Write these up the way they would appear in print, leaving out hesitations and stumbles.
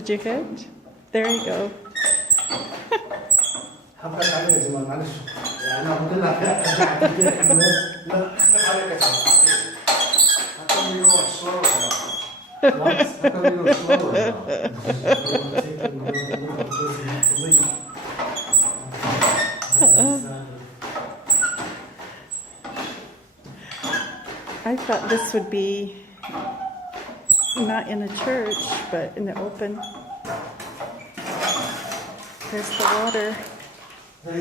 Did you hit? There you go. I thought this would be not in a church, but in the open. There's the water. Wow.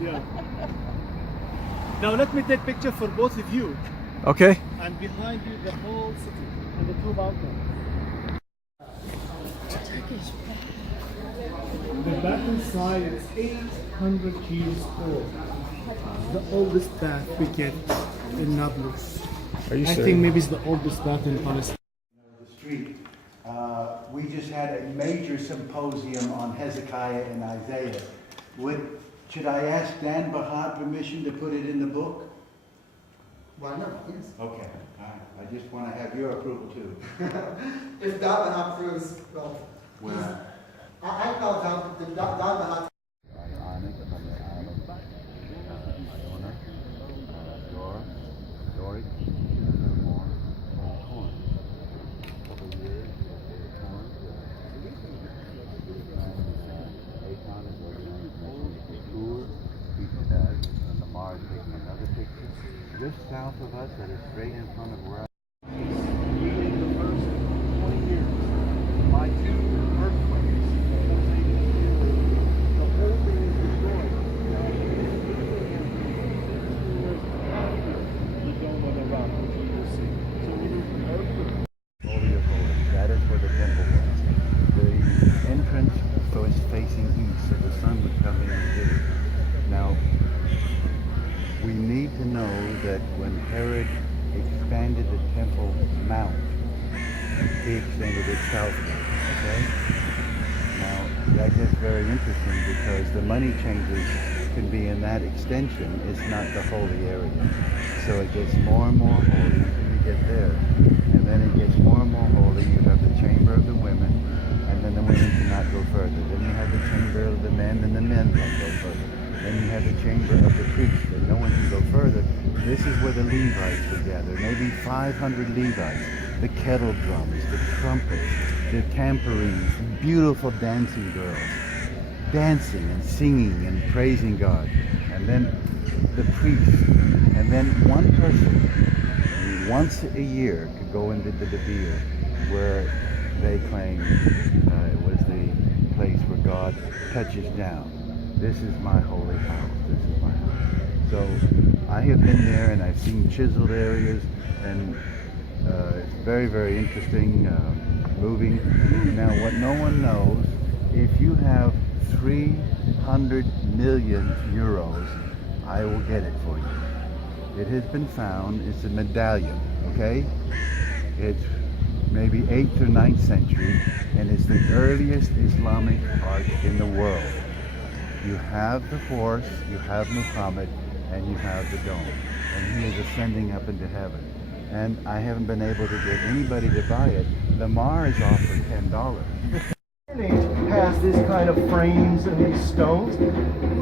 Yeah. Now let me take picture for both of you. Okay. And behind you the whole city and the two mountains. The back side is 800 years old. The oldest bath we get in Nablus. Are you I serious? think maybe it's the oldest bath in Palestine. The street. We just had a major symposium on Hezekiah and Isaiah. Should I ask Dan Bahat permission to put it in the book? Why not? Yes. Okay. All right. I just want to have your approval too. If David approves, well, Well, I call David. just south of us, that is straight in front of where In the first 20 years, by two earthquakes, the whole thing is destroyed. The dome of the rock, which you will see. So it is an earthquake. Holy of Holies. That is where the temple was. The entrance, so it's facing east, so the sun would come in and hit it. Now, we need to know that when Herod expanded the Temple Mount, he extended it southward, okay? Now, that gets very interesting because the money changers can be in that extension. It's not the holy area. So it gets more and more holy until you get there. And then it gets more and more holy. You have the chamber of the women, and then the women cannot go further. Then you have the chamber of the men, and the men can't go further. Then you have the chamber of the priests, and no one can go further. This is where the Levites would gather, maybe 500 Levites. The kettle drums, the trumpets, the tambourines, beautiful dancing girls, dancing and singing and praising God. And then the priests, and then one person, once a year, could go into the Debir, where they claim it was the place where God touches down. This is my holy house. This is my house. So I have been there and I've seen chiseled areas, and it's very, very interesting, moving. Now, what no one knows, if you have 300 million euros, I will get it for you. It has been found. It's a medallion, okay? It's maybe 8th or 9th century, and it's the earliest Islamic art in the world. You have the horse, you have Muhammad, and you have the dome. And he is ascending up into heaven. And I haven't been able to get anybody to buy it. Lamar is offering $10. Has this kind of frames and these stones.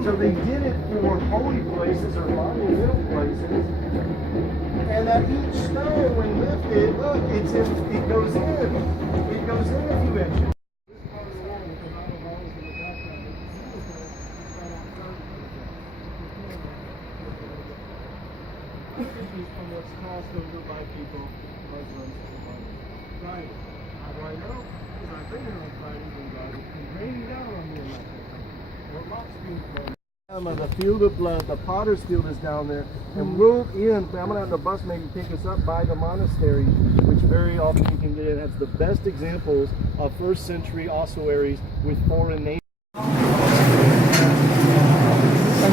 So they did it for holy places or monumental places. And at each stone, when lifted, look, it goes in. It goes in a few inches. From what's passed over by people, Muslims, right? How do I know? Because I've been here on Fridays and God has been raining down on me in my country. Or lots being thrown. The field of blood, the potter's field is down there, and we'll I'm gonna have the bus maybe take us up by the monastery, which very often you can get in. That's the best examples of first century ossuaries with foreign names. I'm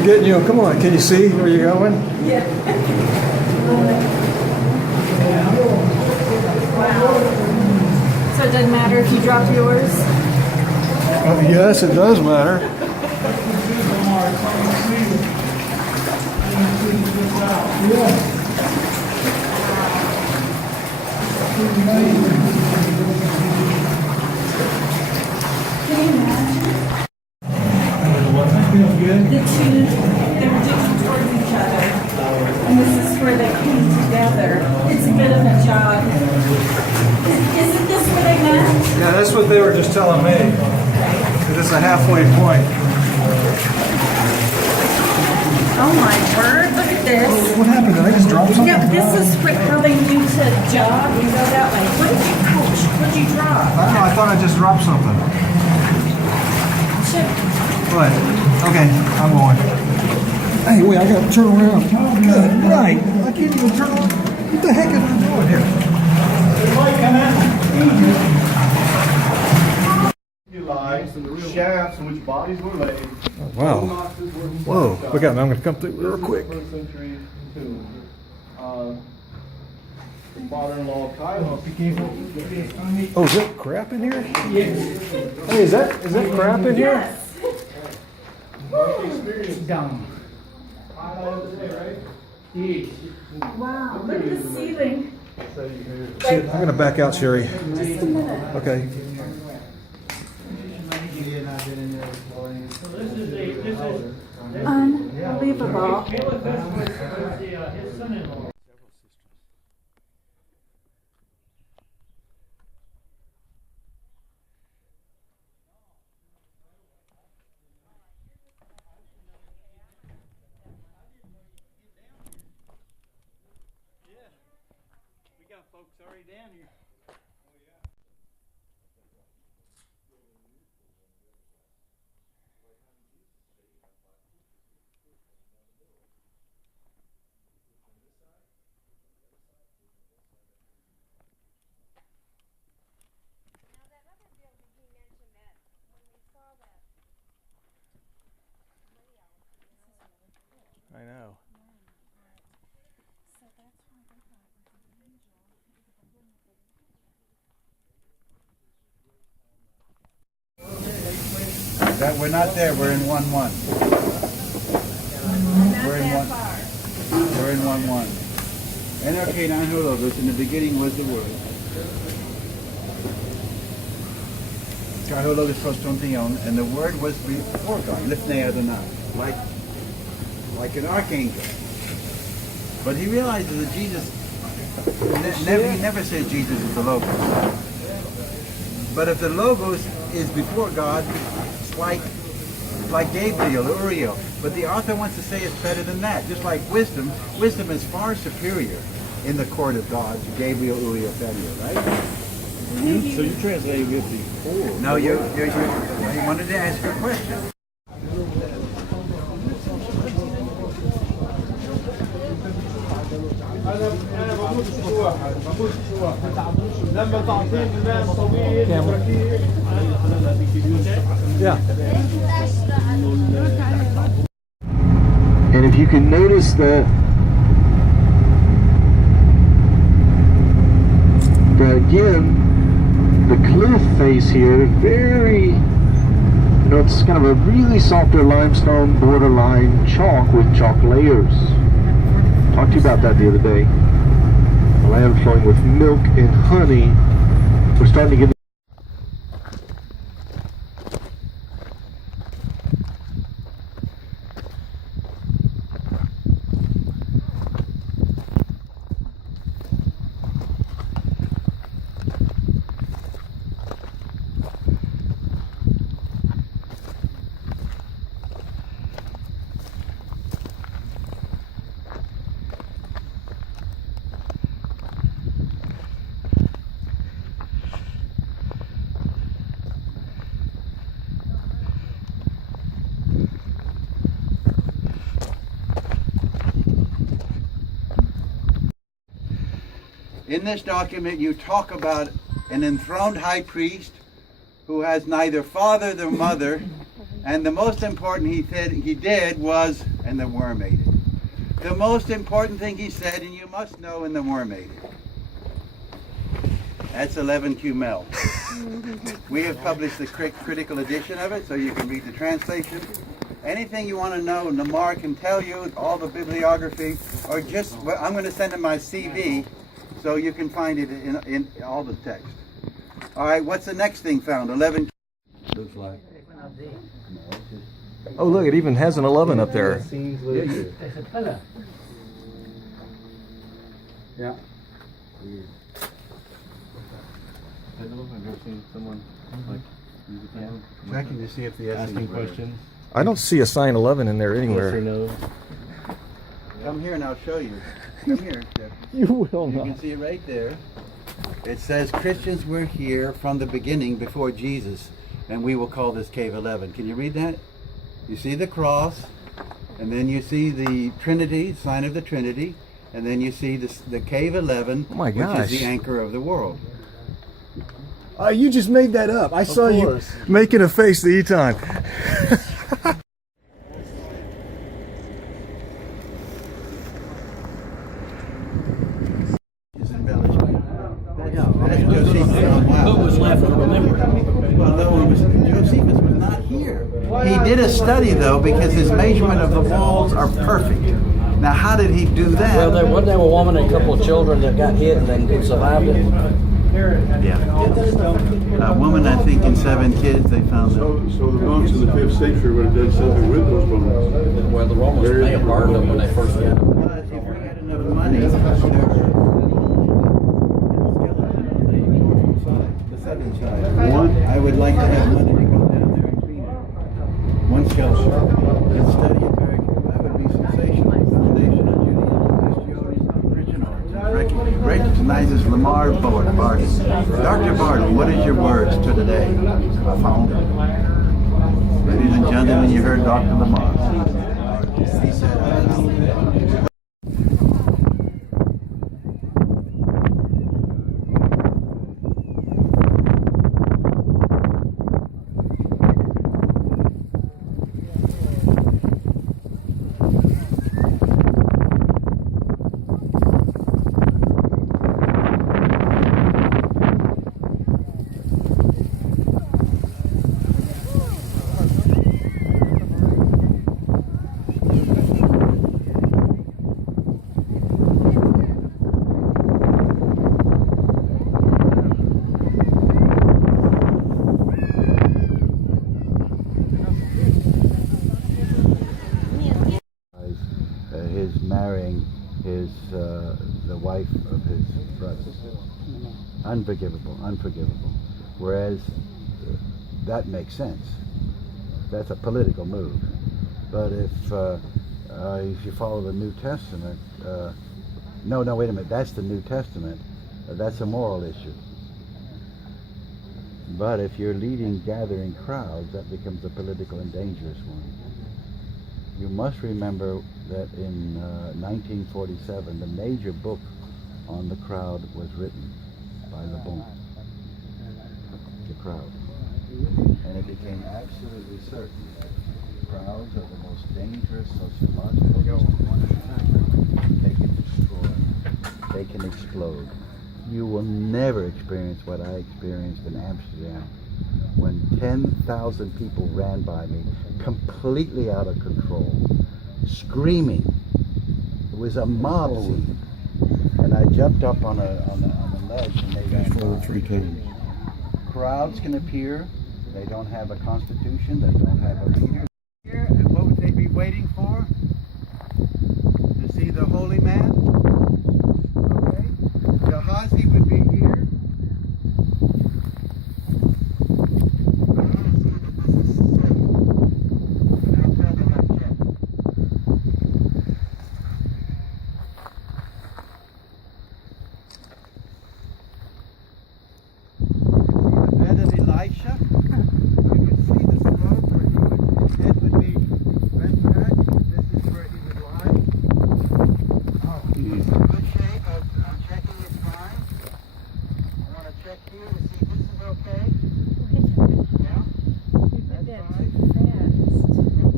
getting you. Come on. Can you see where you're going? Yeah. Wow. So it doesn't matter if you dropped yours? Yes, it does matter. The two, they were digging towards each other, and this is where they came together. It's a bit of a jog. Isn't this where they met? Yeah, that's what they were just telling me. It's a halfway point. Oh my word, look at this. What happened? Did I just drop something? Yeah, this is how they do to jog. You go that way. What did you coach? What did you drop? I don't know. I thought I just dropped something. Shit. What? Okay, I'm going. Hey, wait, I gotta turn around. Good night. I can't even turn around. What the heck is I doing here? Shafts in which bodies were laid. Wow. Whoa. Look out, I'm gonna come through real quick. First century tomb. Father-in-law Kyle. Oh, is that crap in here? Yes. Hey, is that crap in here? Down. Wow, look at the ceiling. I'm gonna back out, Sherry. Just a minute. Okay. Unbelievable. We got folks already down here. I know. That we're not there. We're in 1-1. We're in one. We're in 1-1. NRK Nanhulogos, in the beginning was the Word. Karhologos prostontion, and the Word was before God. Lifnei Adonai, like an archangel. But he realizes that Jesus, he never said Jesus is the Logos. But if the Logos is before God, it's like Gabriel, Uriel. But the author wants to say it's better than that. Just like wisdom is far superior in the court of God to Gabriel, Uriel, Thadiel, right? So you translated it before. No, you wanted to ask a question. Yeah. And if you can notice that again, the cliff face here, it's kind of a really softer limestone borderline chalk with chalk layers. Talked to you about that the other day. The land flowing with milk and honey. We're starting to get In this document, you talk about an enthroned high priest who has neither father nor mother, and the most important he did was, and the worm ate it. The most important thing he said, and you must know, and the worm ate it. That's 11Q Mel. We have published the critical edition of it, so you can read the translation. anything you want to know, Namar can tell you all the bibliography, or just, well, I'm going to send him my CV so you can find it in all the text. All right, what's the next thing found? 11. Looks like. Oh, look, it even has an 11 up there. Yeah. Weird. Have you ever seen someone like use a pen? Checking to see if the asking questions. I don't see a sign 11 in there anywhere. No. Come here and I'll show you. Come here, Jeff. You will You not. can see it right there. It says Christians were here from the beginning before Jesus, and we will call this cave 11. Can you read that? You see the cross, and then you see the Trinity, sign of the Trinity, and then you see the cave 11, Oh my which gosh. is the anchor of the world. You just made that up. I saw you making a face the time. It's embellished. That's Josephus. What was left to remember? Well, no, Josephus was not here. He did a study though, because his measurement of the walls are perfect. Now, how did he do that? Well, there wasn't there a woman and a couple of children that got hit and then survived it. Yeah. A woman, I think, and 7 kids. They found them. So the monks in the 5th century would have done something with those bones. Well, the Romans may have burned them when they first got them. If we had enough money, the southern side. One? I would like to have money to go down there and clean it. One skeleton. And study it very carefully. That would be sensational. Foundation of Judaism, Christianity, original. Recognizes Lamar Barton. Dr. Barton, what is your words to today? I found it. Ladies and gentlemen, you heard Dr. Lamar. He said, his marrying the wife of his brother. Unforgivable, unforgivable. Whereas that makes sense. That's a political move. But if you follow the New Testament, no, wait a minute. That's the New Testament. That's a moral issue. But if you're leading gathering crowds, that becomes a political and dangerous one. You must remember that in 1947, the major book on the crowd was written by Le Bon, The Crowd. And it became absolutely certain that crowds are the most dangerous sociological institution. They can destroy, they can explode. You will never experience what I experienced in Amsterdam, when 10,000 people ran by me, completely out of control, screaming. It was a mob scene. And I jumped up on a ledge and they ran by. 3 times. Crowds can appear. They don't have a constitution. They don't have a leader. Here, and what would they be waiting for? To see the holy man? Okay. Gehazi would be here. Elisha, we would see the slope where his head would be bent back. This is where he would lie. He's in good shape. I'm checking it fine. I want to check here to see this is okay. Yeah? That's fine.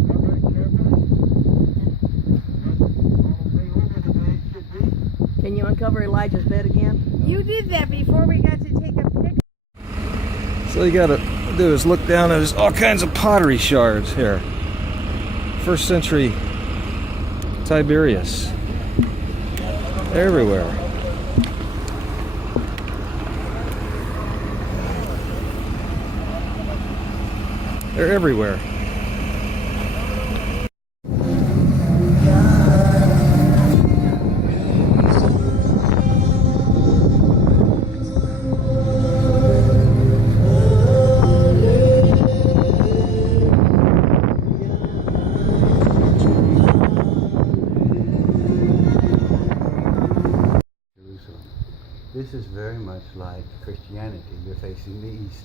Cover it carefully. All the way over the way it should be. Can you uncover Elijah's bed again? You did that before we got to take a picture. So you gotta do is look down, and there's all kinds of pottery shards here. First century Tiberius. Everywhere. They're everywhere. This is very much like Christianity. You're facing the east.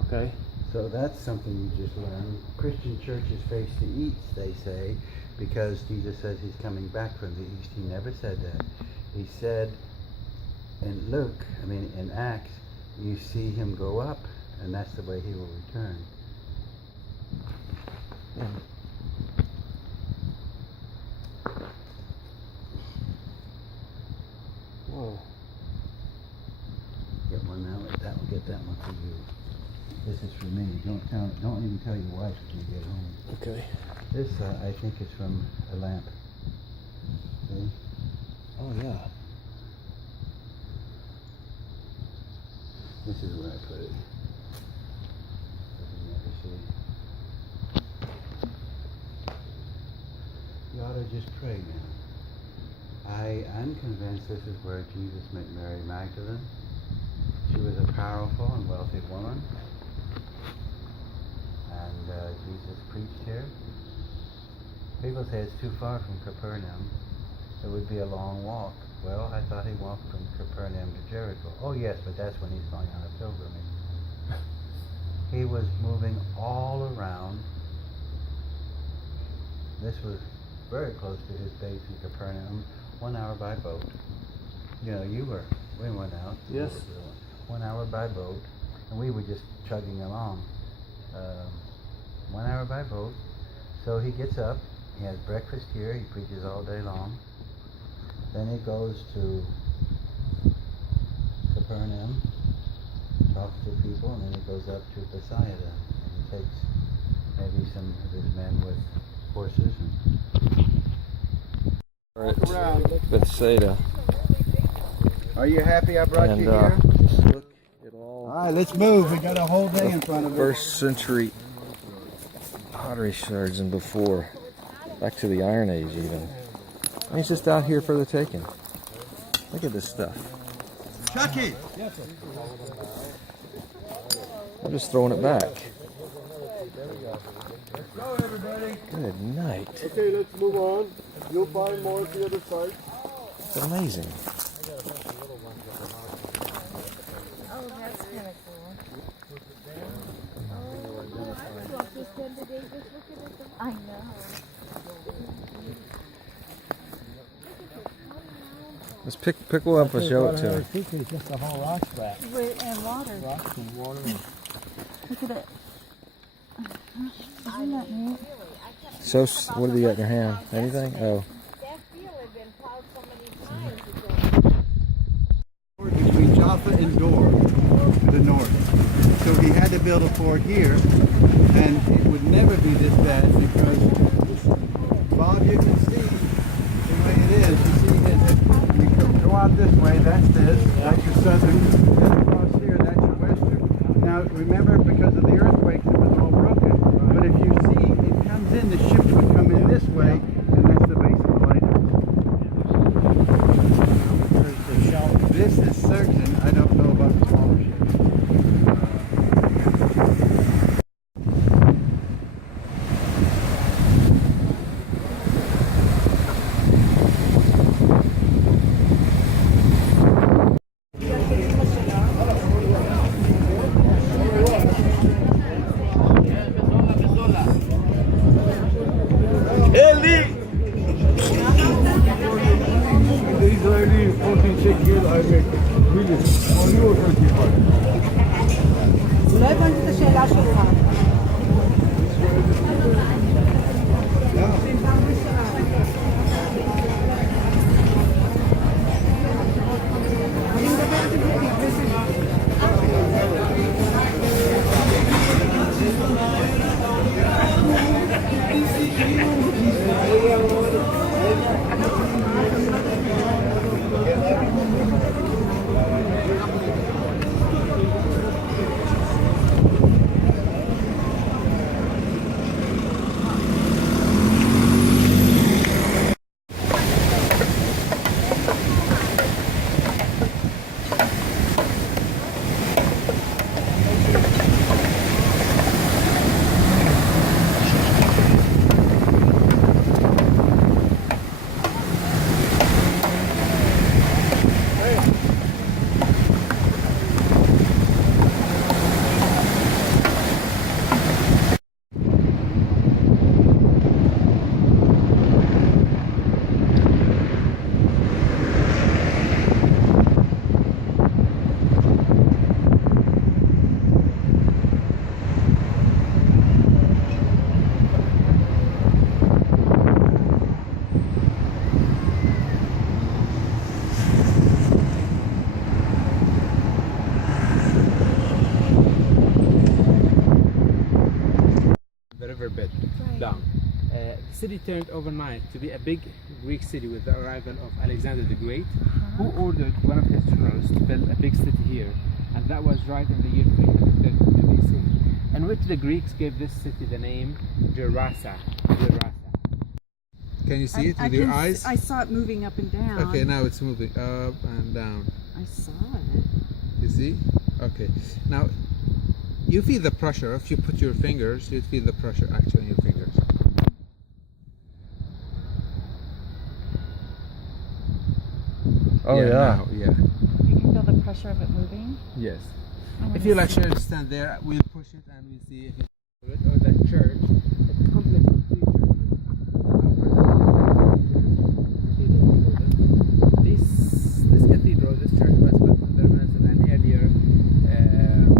Okay. So that's something you just learned. Christian churches face the east, they say, because Jesus says he's coming back from the east. He never said that. He said in Acts, you see him go up, and that's the way he will return. Whoa. Get one now. That will get that one for you. This is for me. Don't even tell your wife when you get home. Okay. This I think is from a lamp. See? Oh yeah. This is where I put it. You never see. You ought to just pray now. I'm convinced this is where Jesus met Mary Magdalene. She was a powerful and wealthy woman. And Jesus preached here. People say it's too far from Capernaum. It would be a long walk. Well, I thought he walked from Capernaum to Jericho. Oh yes, but that's when he's going on a pilgrimage. He was moving all around. This was very close to his base in Capernaum. 1 hour by boat. You know, we went out. Yes. 1 hour by boat, and we were just chugging along. 1 hour by boat. So he gets up, he has breakfast here, he preaches all day long. Then he goes to Capernaum, talks to people, and then he goes up to Bethsaida. And he takes maybe some of his men with horses. We're at Bethsaida. Are you happy I brought you here? Just look at all. All right, let's move. We got a whole day in front of us. First century pottery shards and before, back to the Iron Age even. And he's just out here for the taking. Look at this stuff. Chucky! I'm just throwing it back. Go, everybody. Good night. Okay, let's move on. You'll find more at the other side. It's amazing. Oh, that's kind of cool. I know. Let's pick one up and show it to him. It's just a whole rock back. And water. Rocks and water. Look at it. Isn't that neat? So, what do you got in your hand? Anything? Oh. Between Jaffa and Dor to the north. So he had to build a fort here, and it would never be this bad because, Bob, you can see the way it is. You see it, you go out this way, that's your southern, and across here, that's your western. Now remember, because of the earthquakes, it was all broken. But if you see, it comes in, the ships would come in this way, and that's the base of the lighthouse. This is certain. I don't know about the smaller ships. These ladies, 14 shake good, I make really. Oh, you were 25. לא הבנתי את השאלה שלך. Thank you. down. The city turned overnight to be a big Greek city with the arrival of Alexander the Great, who ordered one of his generals to build a big city here, and that was right in the year 332 BC, in which the Greeks gave this city the name Gerasa. Can you see it with your eyes? I saw it moving up and down. Okay, now it's moving up and down. I saw it. You see? Okay. Now, you feel the pressure. If you put your fingers, you feel the pressure actually in your fingers. Oh yeah. Now, yeah. You can feel the pressure of it moving. Yes. I wanna If you like see. stand there, we'll push it and we'll see if it's or the church. It's a complex of three churches. This cathedral, this church was built on the remnants of an earlier temple.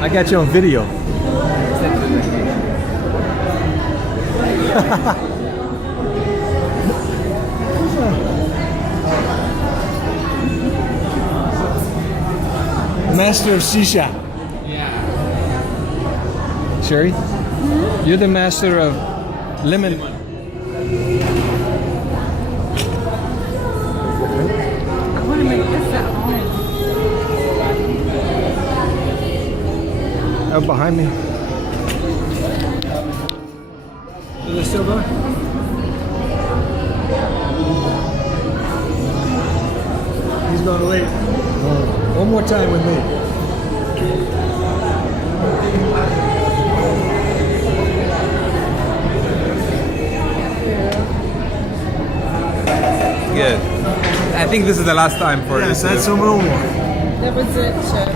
I got you on video. Master of Shisha. Sherry, you're the master of lemon. I want to make this at home. Out behind me. Is it still going? He's going late. One more time with me. Good. I think this is the last time for this. That's a little more. That was it, Chip.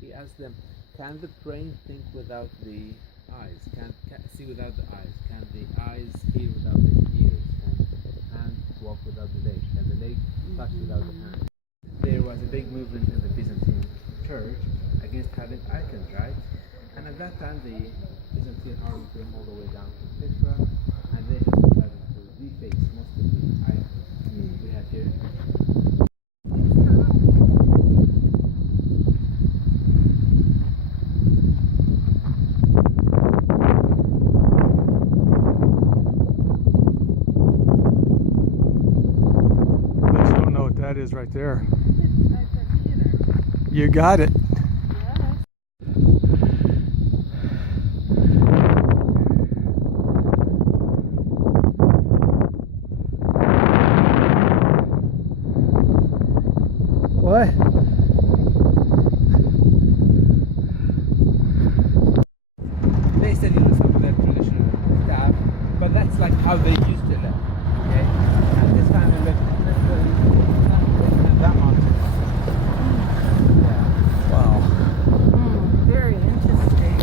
He asked them, can the brain think without the eyes? Can see without the eyes? Can the eyes hear without the ears? Can the hand walk without the leg? Can the leg touch without the hand? There was a big movement in the Byzantine church against having icons, right? And at that time the Byzantine army came all the way down to Petra, and they just decided to deface most of the icons we have here. That is right there. You got it. What? They said some of their traditional stuff, but that's like how they used to live. Okay? And this family lived that mountain. Yeah. Wow. Very interesting.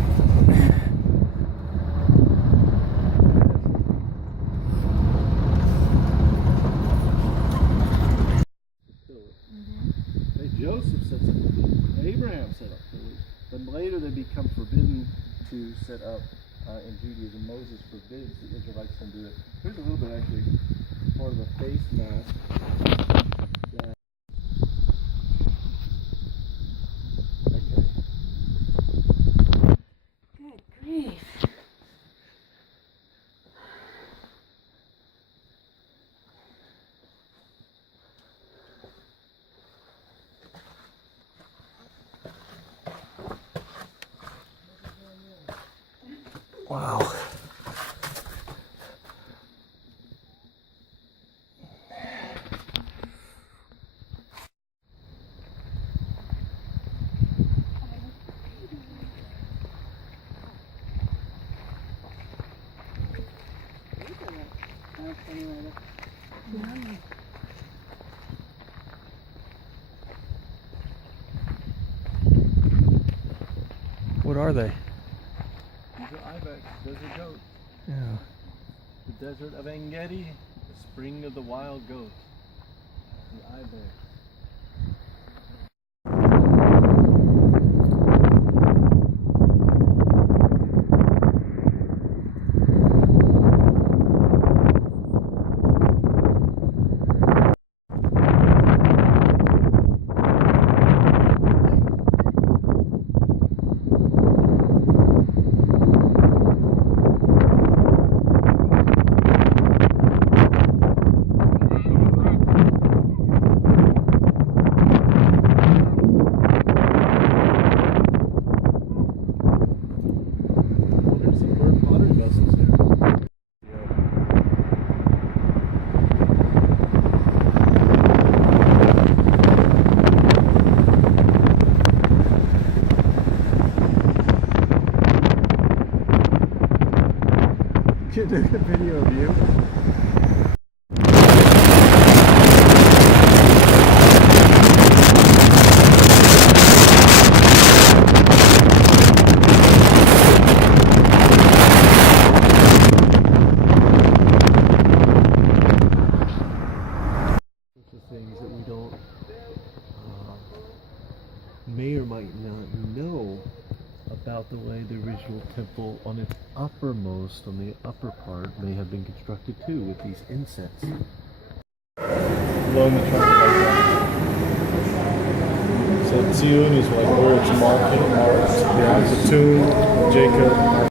Joseph set up the wheat. Abraham set up the wheat. But later they become forbidden to set up in Judaism. Moses forbids the Israelites to do it. Here's a little bit actually part of a face mask. Good grief. Wow. What are they? These are ibex, desert goats. Yeah. The desert of Engedi, the spring of the wild goats. The ibex. Took a video of you. Things that we don't may or might not know about the way the original temple on its uppermost, on the upper part, may have been constructed too, with these insets. Along the truck like that. So Tzion is like where it's marked. Yeah, the tomb, Jacob.